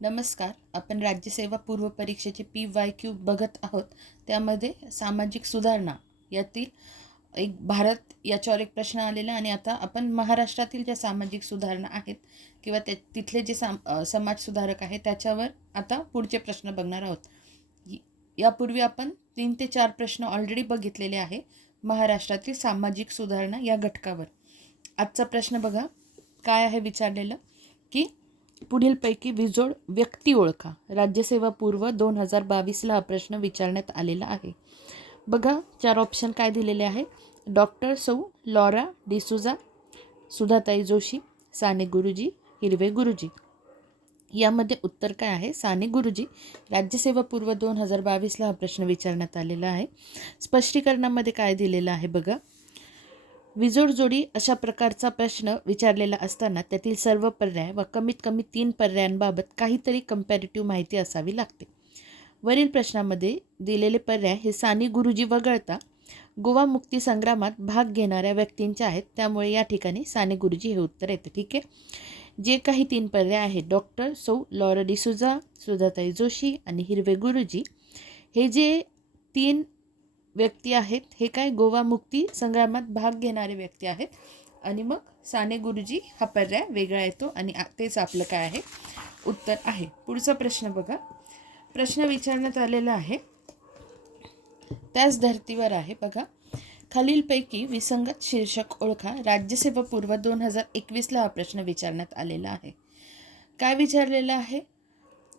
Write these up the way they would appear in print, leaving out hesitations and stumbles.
नमस्कार. आपण राज्यसेवा पूर्व परीक्षेचे PYQ बघत आहोत. त्यामध्ये सामाजिक सुधारणा यातील एक भारत याच्यावर एक प्रश्न आलेला आणि आता आपण महाराष्ट्रातील ज्या सामाजिक सुधारणा आहेत किंवा तिथले जे समाज सुधारक आहेत त्याच्यावर आता पुढचे प्रश्न बघणार आहोत. यापूर्वी आपण 3 ते 4 प्रश्न ऑलरेडी बघितलेले आहे महाराष्ट्रातील सामाजिक सुधारणा या घटकावर. आजचा प्रश्न बघा काय आहे विचारलेलं की पुढीलपैकी विजोड व्यक्ती ओळखा. राज्यसेवा पूर्व 2022ला हा प्रश्न विचारण्यात आलेला आहे. बघा 4 ऑप्शन काय दिलेले आहे. डॉक्टर सौ लॉरा डिसूजा, सुधाताई जोशी, साने गुरुजी, हिरवे गुरुजी. यामध्ये उत्तर काय आहे. साने गुरुजी. राज्यसेवा पूर्व 2022ला हा प्रश्न विचारण्यात आलेला आहे. स्पष्टीकरणामध्ये काय दिलेलं आहे बघा. विजोड जोडी अशा प्रकारचा प्रश्न विचारलेला असताना त्यातील सर्व पर्याय व कमीत कमी 3 पर्यायांबाबत काहीतरी कंपॅरेटिव्ह माहिती असावी लागते. वरील प्रश्नामध्ये दिलेले पर्याय हे साने गुरुजी वगळता गोवा मुक्ती संग्रामात भाग घेणाऱ्या व्यक्तींचे आहेत, त्यामुळे या ठिकाणी साने गुरुजी हे उत्तर येते. ठीक आहे. जे काही 3 पर्याय आहेत डॉक्टर सौ लॉरा डिसूजा, सुधाताई जोशी आणि हिरवे गुरुजी, हे जे 3 व्यक्ती आहेत हे काय गोवा मुक्ती संग्रामात भाग घेणारे व्यक्ती आहेत आणि मग साने गुरुजी हा पर्याय वेगळा येतो आणि तेच आपलं काय आहे उत्तर आहे. पुढचा प्रश्न बघा. प्रश्न विचारण्यात आलेला आहे त्याच धर्तीवर आहे बघा. खालीलपैकी विसंगत शीर्षक ओळखा. राज्यसेवा पूर्व 2021ला हा प्रश्न विचारण्यात आलेला आहे. काय विचारलेलं आहे.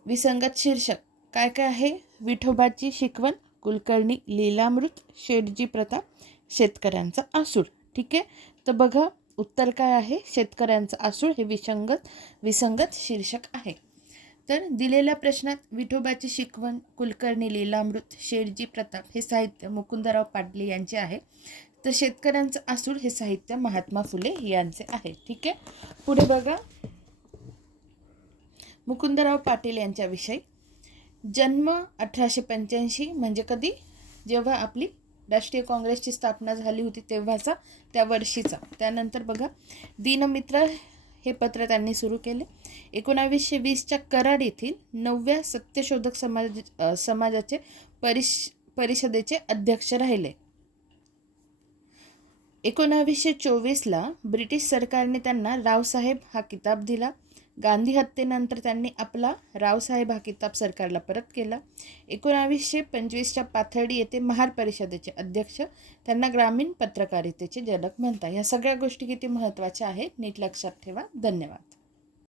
विसंगत शीर्षक काय काय आहे. विठोबाची शिकवण, कुलकर्णी लीलामृत, शेठजी प्रथा, शेतकऱ्यांचा आसूड. ठीक आहे. तर बघा उत्तर काय आहे. शेतकऱ्यांचा आसूड हे विसंगत शीर्षक आहे. तर दिलेल्या प्रश्नात विठोबाची शिकवण, कुलकर्णी लीलामृत, शेठजी प्रताप हे साहित्य मुकुंदराव पाटील यांचे आहे. तर शेतकऱ्यांचं आसूड हे साहित्य महात्मा फुले यांचे आहे. ठीक आहे. पुढे बघा. मुकुंदराव पाटील यांच्याविषयी. जन्म 1885 म्हणजे कधी, जेव्हा आपली राष्ट्रीय काँग्रेसची स्थापना झाली होती तेव्हाचा, त्या वर्षीचा. त्यानंतर बघा दीनमित्र हे पत्र त्यांनी सुरू केले. 1920च्या कराड येथील 9व्या सत्यशोधक समाजाचे परिषदेचे अध्यक्ष राहिले. 1924ला ब्रिटिश सरकारने त्यांना रावसाहेब हा किताब दिला. गांधी हत्येनंतर त्यांनी आपला रावसाहेब हा किताब सरकारला परत केला. 1925च्या पाथर्डी येथे महार परिषदेचे अध्यक्ष, त्यांना ग्रामीण पत्रकारितेचे जनक म्हणतात. ह्या सगळ्या गोष्टी किती महत्त्वाच्या आहेत नीट लक्षात ठेवा. धन्यवाद.